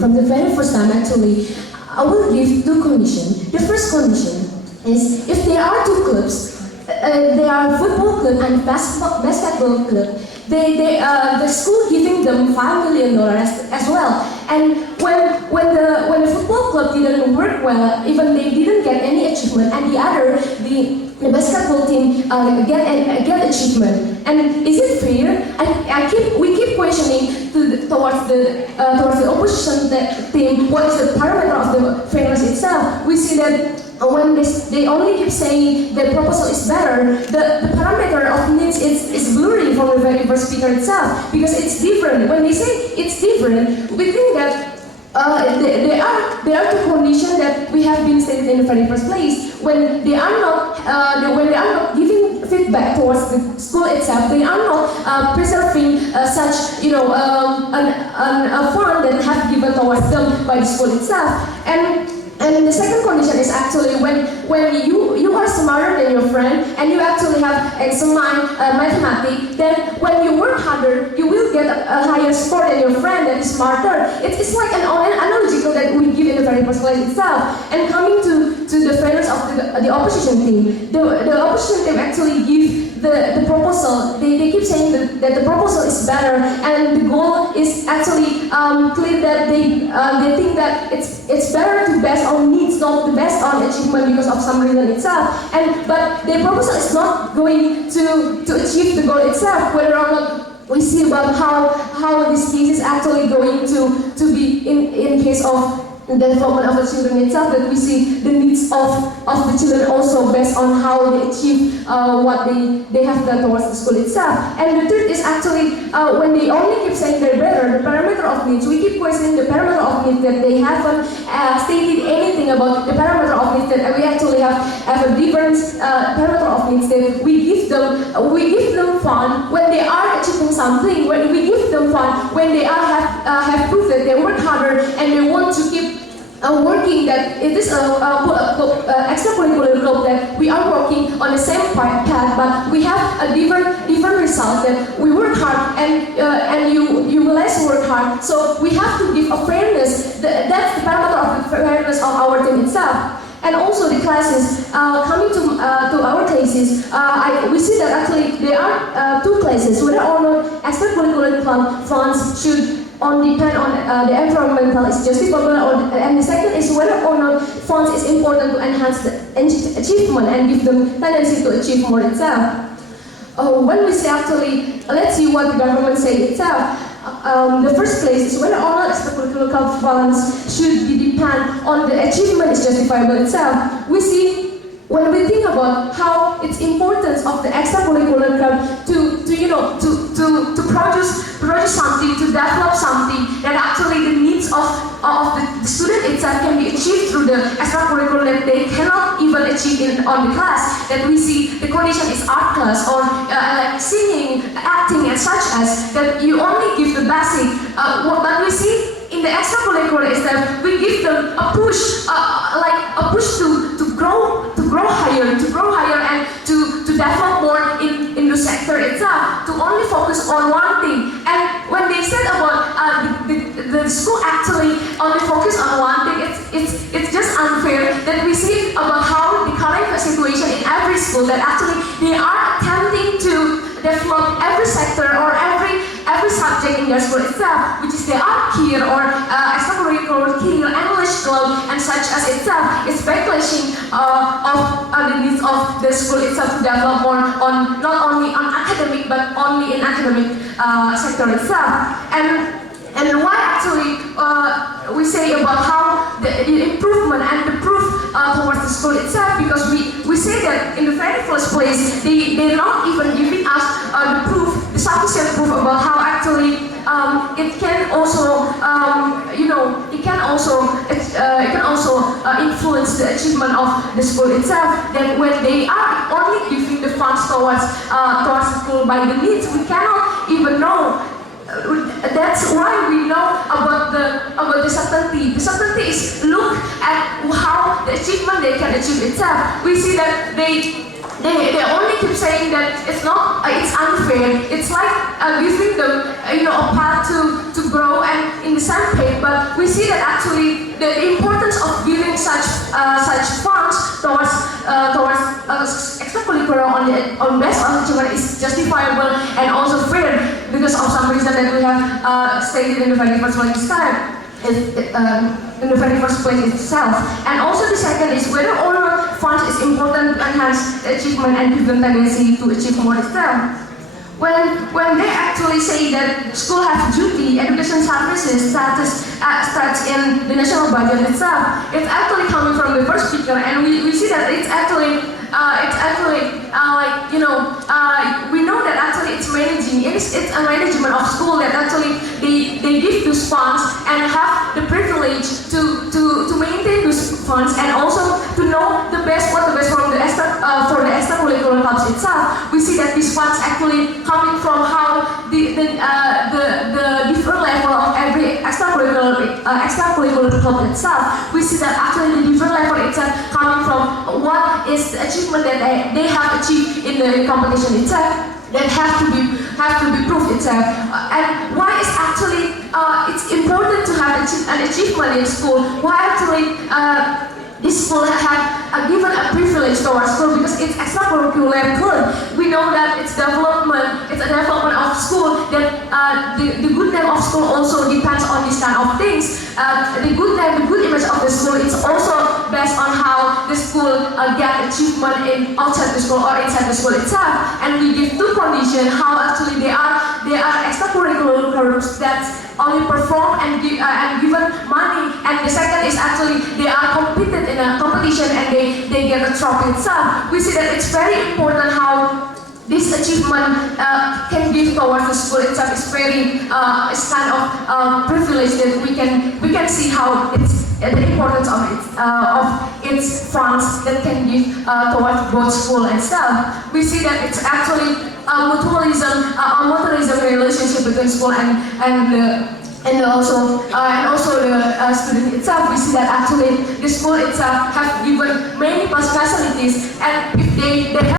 from the very first time actually, I will give two conditions. The first condition is if there are two clubs, they are football club and basketball club, the school giving them $5 million as well. And when the football club didn't work well, even they didn't get any achievement, and the basketball team get achievement. And is it fair? We keep questioning towards the opposition team what is the parameter of the fairness itself. We see that when they only keep saying the proposal is better, the parameter of needs is blurry from the very first speaker itself, because it's different. When they say it's different, we think that there are two conditions that we have been stated in the very first place. When they are not giving feedback towards the school itself, they are not preserving such a fund that have given towards them by the school itself. And the second condition is actually when you are smarter than your friend and you actually have a SMAN mathematics, then when you work harder, you will get a higher score than your friend that is smarter. It's like an analogical that we give in the very first place itself. And coming to the fairness of the opposition team, the opposition team actually give the proposal. They keep saying that the proposal is better, and the goal is actually clear that they think that it's better to base on needs, not to base on achievement because of some reason itself. But the proposal is not going to achieve the goal itself, whether or not we see about how this case is actually going to be in case of the development of the children itself, that we see the needs of the children also based on how they achieve what they have done towards the school itself. And the third is actually when they only keep saying they're better, the parameter of needs, we keep questioning the parameter of needs, that they haven't stated anything about the parameter of needs, that we actually have a different parameter of needs, that we give them fun when they are achieving something, when we give them fun when they have proved that they work harder and they want to keep working, that it is extracurricular club that we are working on the same path, but we have a different result, that we work hard and you less work hard. So we have to give a fairness. That's the parameter of the fairness of our team itself. And also the classes, coming to our cases, we see that actually there are two classes, whether or not extracurricular funds should depend on the environmental is justifiable, and the second is whether or not funds is important to enhance the achievement and give them tendency to achieve more itself. When we say actually, let's see what the government say itself. The first place is whether or not extracurricular funds should be depend on the achievement is justifiable itself. We see when we think about how it's importance of the extracurricular club to produce something, to develop something, that actually the needs of the student itself can be achieved through the extracurricular that they cannot even achieve on the class. That we see the condition is art class or like singing, acting, and such as that you only give the basic. But we see in the extracurricular is that we give them a push, to grow higher, and to develop more in the sector itself, to only focus on one thing. And when they said about the school actually only focus on one thing, it's just unfair that we see about how the current situation in every school, that actually they are attempting to develop every sector or every subject in their school itself, which is the art here or extracurricular here, English club, and such as itself. It's backlashing of the needs of the school itself to develop more on not only on academic but only in academic sector itself. And why actually we say about how the improvement and the proof towards the school itself, because we say that in the very first place they're not even giving us the sufficient proof about how actually it can also influence the achievement of the school itself. That when they are only giving the funds towards the school by the needs, we cannot even know. That's why we know about the certainty. The certainty is look at how the achievement they can achieve itself. We see that they they only keep saying that it's not, it's unfair. It's like giving them, a path to grow and in the same page. But we see that actually the importance of giving such funds towards extracurricular on based on achievement is justifiable and also fair because of some reason that we have stated in the very first one this time. In the very first place itself. And also the second is whether or not funds is important to enhance achievement and give them tendency to achieve more itself. When they actually say that school have duty, education services starts in the national budget itself, it's actually coming from the first speaker, and we see that it's actually we know that actually it's managing. It's a management of school that actually they give those funds and have the privilege to maintain those funds and also to know what the best from the extracurricular clubs itself. We see that these funds actually coming from how the different level of every extracurricular club itself. We see that actually the different level itself coming from what is the achievement that they have achieved in the competition itself that have to be proved itself. And why is actually it's important to have an achievement in school? Why actually this school have given a privilege to our school because it's extracurricular club. We know that it's a development of school, that the good name of school also depends on this kind of things. The good image of the school is also based on how the school get achievement outside the school or inside the school itself. And we give two conditions how actually they are extracurricular groups that only perform and given money, and the second is actually they are competed in a competition and they get a trophy itself. We see that it's very important how this achievement can give towards the school itself. It's very it's kind of privilege that we can see how it's the importance of its funds that can give towards both school and staff. We see that it's actually a mutualism relationship between school and also the student itself. We see that actually the school itself have given many facilities, and if they have